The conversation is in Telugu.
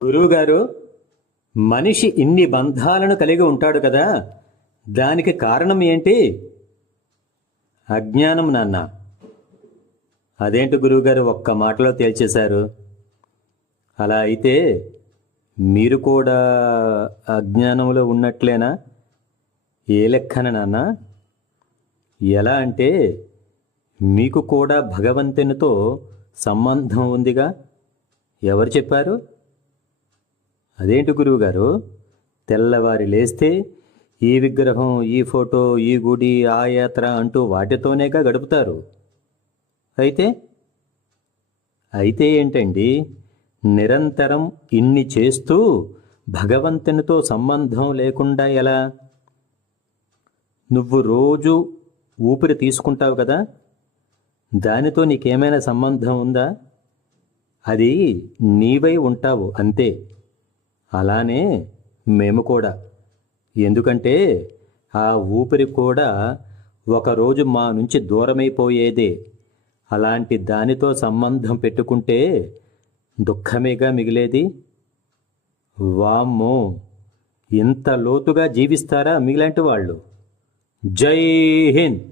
గురువుగారు, మనిషి ఇన్ని బంధాలను కలిగి ఉంటాడు కదా, దానికి కారణం ఏంటి? అజ్ఞానం నాన్న. అదేంటి గురువుగారు ఒక్క మాటలో తేల్చేశారు? అలా అయితే మీరు కూడా అజ్ఞానంలో ఉన్నట్లేనా? ఏ లెక్కన నాన్న? ఎలా అంటే మీకు కూడా భగవంతునితో సంబంధం ఉందిగా? ఎవరు చెప్పారు? అదేంటి గురువుగారు, తెల్లవారి లేస్తే ఈ విగ్రహం, ఈ ఫోటో, ఈ గుడి, ఆ యాత్ర అంటూ వాటితోనేగా గడుపుతారు. అయితే అయితే ఏంటండి, నిరంతరం ఇన్ని చేస్తూ భగవంతునితో సంబంధం లేకుండా ఎలా? నువ్వు రోజు ఊపిరి తీసుకుంటావు కదా, దానితో నీకేమైనా సంబంధం ఉందా? అది నీవై ఉంటావు అంతే. అలానే మేము కూడా. ఎందుకంటే ఆ ఊపిరి కూడా ఒకరోజు మా నుంచి దూరమైపోయేదే. అలాంటి దానితో సంబంధం పెట్టుకుంటే దుఃఖమేగా మిగిలేది. వామ్మో, ఇంత లోతుగా జీవిస్తారా మీలాంటి వాళ్ళు? జై హింద్.